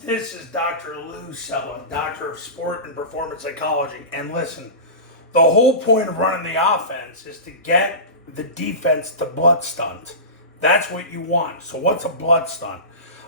This is Dr. Lou Cella, Doctor of Sport and Performance Psychology. And listen, the whole point of running the offense is to get the defense to blood stunt. That's what you want. So what's a blood stunt?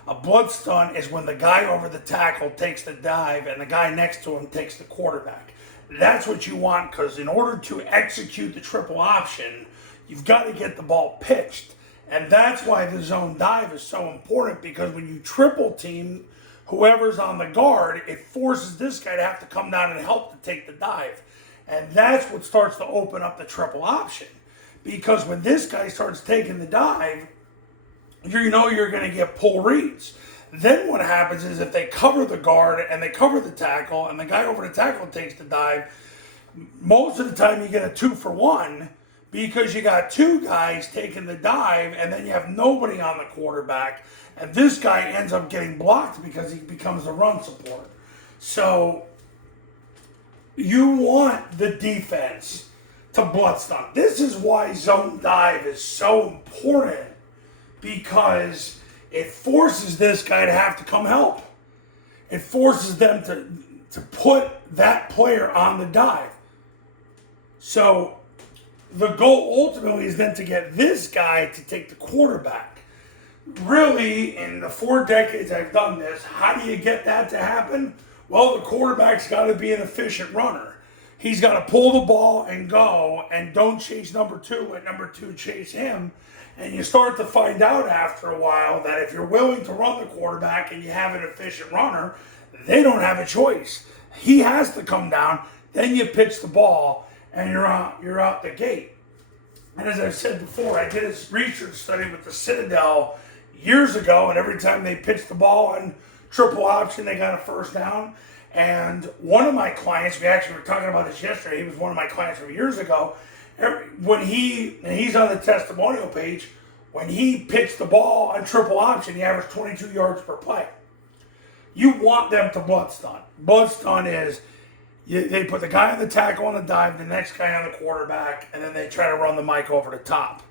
A blood stunt is when the guy over the tackle takes the dive and the guy next to him takes the quarterback. That's what you want, because in order to execute the triple option, you've got to get the ball pitched. And that's why the zone dive is so important, because when you triple team whoever's on the guard, it forces this guy to have to come down and help to take the dive. And that's what starts to open up the triple option. Because when this guy starts taking the dive, you know you're going to get pull reads. Then what happens is if they cover the guard and they cover the tackle and the guy over the tackle takes the dive, most of the time you get a 2-for-1, because you got two guys taking the dive and then you have nobody on the quarterback, and this guy ends up getting blocked because he becomes the run support. So you want the defense to blood stunt. This is why zone dive is so important, because it forces this guy to have to come help. It forces them to put that player on the dive. So the goal ultimately is then to get this guy to take the quarterback. Really, in the 4 decades I've done this, how do you get that to happen? Well, the quarterback's got to be an efficient runner. He's got to pull the ball and go, and don't chase number 2, let number 2 chase him. And you start to find out after a while that if you're willing to run the quarterback and you have an efficient runner, they don't have a choice. He has to come down, then you pitch the ball, and you're out the gate. And as I've said before, I did a research study with the Citadel years ago, and every time they pitched the ball on triple option, they got a first down. And one of my clients, we actually were talking about this yesterday, he was one of my clients from years ago, when he's on the testimonial page, when he pitched the ball on triple option, he averaged 22 yards per play. You want them to blood stunt. Blood stunt is, they put the guy on the tackle on the dive, the next guy on the quarterback, and then they try to run the mic over the top.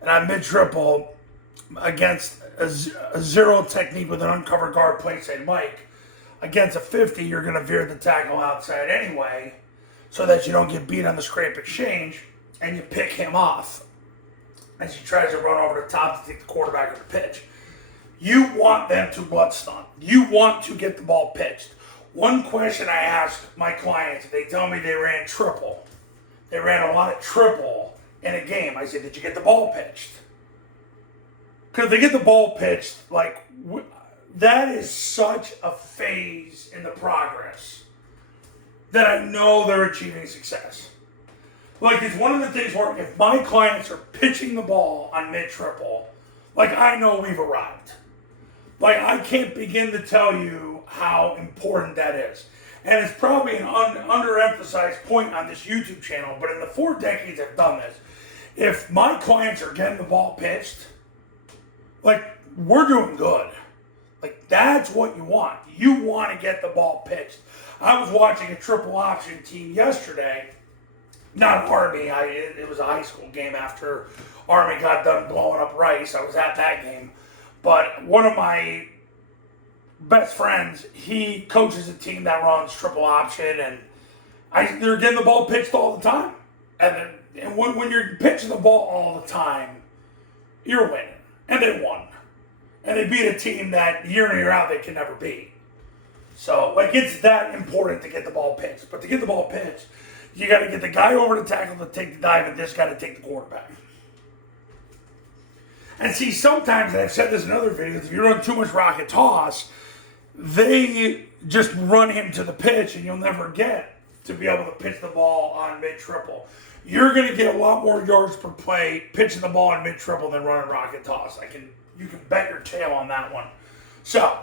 And on mid-triple, against a zero technique with an uncovered guard plate side mic, against a 50, you're going to veer the tackle outside anyway, so that you don't get beat on the scrape exchange, and you pick him off as he tries to run over the top to take the quarterback of the pitch. You want them to blood stunt. You want to get the ball pitched. One question I ask my clients, they tell me they ran triple. They ran a lot of triple in a game. I said, did you get the ball pitched? Because if they get the ball pitched, that is such a phase in the progress that I know they're achieving success. It's one of the things where if my clients are pitching the ball on mid-triple, I know we've arrived. I can't begin to tell you how important that is. And it's probably an underemphasized point on this YouTube channel, but in the 4 decades I've done this, if my clients are getting the ball pitched, we're doing good. That's what you want. You want to get the ball pitched. I was watching a triple option team yesterday, not Army, it was a high school game after Army got done blowing up Rice. I was at that game. But one of my best friends, he coaches a team that runs triple option, and they're getting the ball pitched all the time. And when you're pitching the ball all the time, you're winning. And they won. And they beat a team that year in and year out they can never beat. So, it's that important to get the ball pitched. But to get the ball pitched, you got to get the guy over the tackle to take the dive, and this guy to take the quarterback. And see, sometimes, and I've said this in other videos, if you run too much rocket toss, they just run him to the pitch, and you'll never get to be able to pitch the ball on mid-triple. You're going to get a lot more yards per play pitching the ball on mid-triple than running rocket toss. You can bet your tail on that one. So,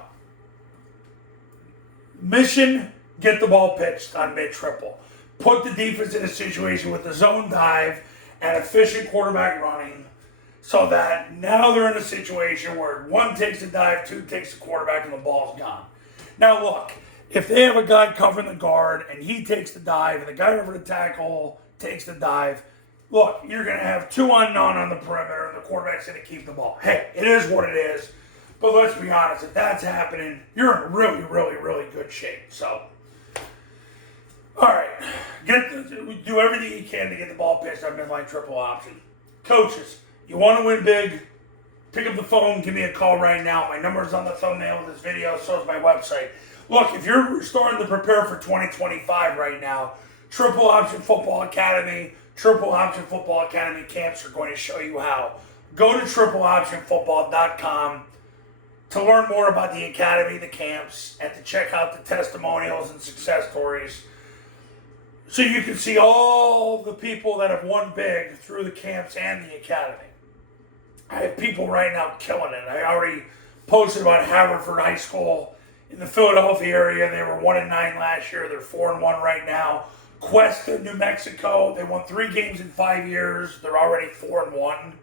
mission, get the ball pitched on mid-triple. Put the defense in a situation with the zone dive and efficient quarterback running, so that now they're in a situation where 1 takes the dive, 2 takes the quarterback, and the ball's gone. Now look, if they have a guy covering the guard and he takes the dive and the guy over the tackle takes the dive, look, you're going to have 2 unknown on the perimeter and the quarterback's going to keep the ball. Hey, it is what it is. But let's be honest, if that's happening, you're in really, really, really good shape. So, all right, do everything you can to get the ball pitched on midline triple option. Coaches, you want to win big, pick up the phone, give me a call right now. My number is on the thumbnail of this video, so is my website. Look, if you're starting to prepare for 2025 right now, Triple Option Football Academy camps are going to show you how. Go to tripleoptionfootball.com to learn more about the academy, the camps, and to check out the testimonials and success stories, so you can see all the people that have won big through the camps and the academy. I have people right now killing it. I already posted about Haverford High School in the Philadelphia area. They were 1-9 last year. They're 4-1 right now. Cuesta, New Mexico. They won 3 games in 5 years. They're already 4-1.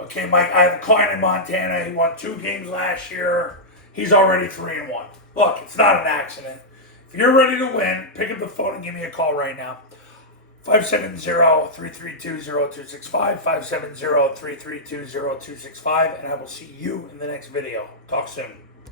Okay, Mike. I have a client in Montana. He won 2 games last year. He's already 3-1. Look, it's not an accident. If you're ready to win, pick up the phone and give me a call right now. 570-332-0265, 570-332-0265, and I will see you in the next video. Talk soon.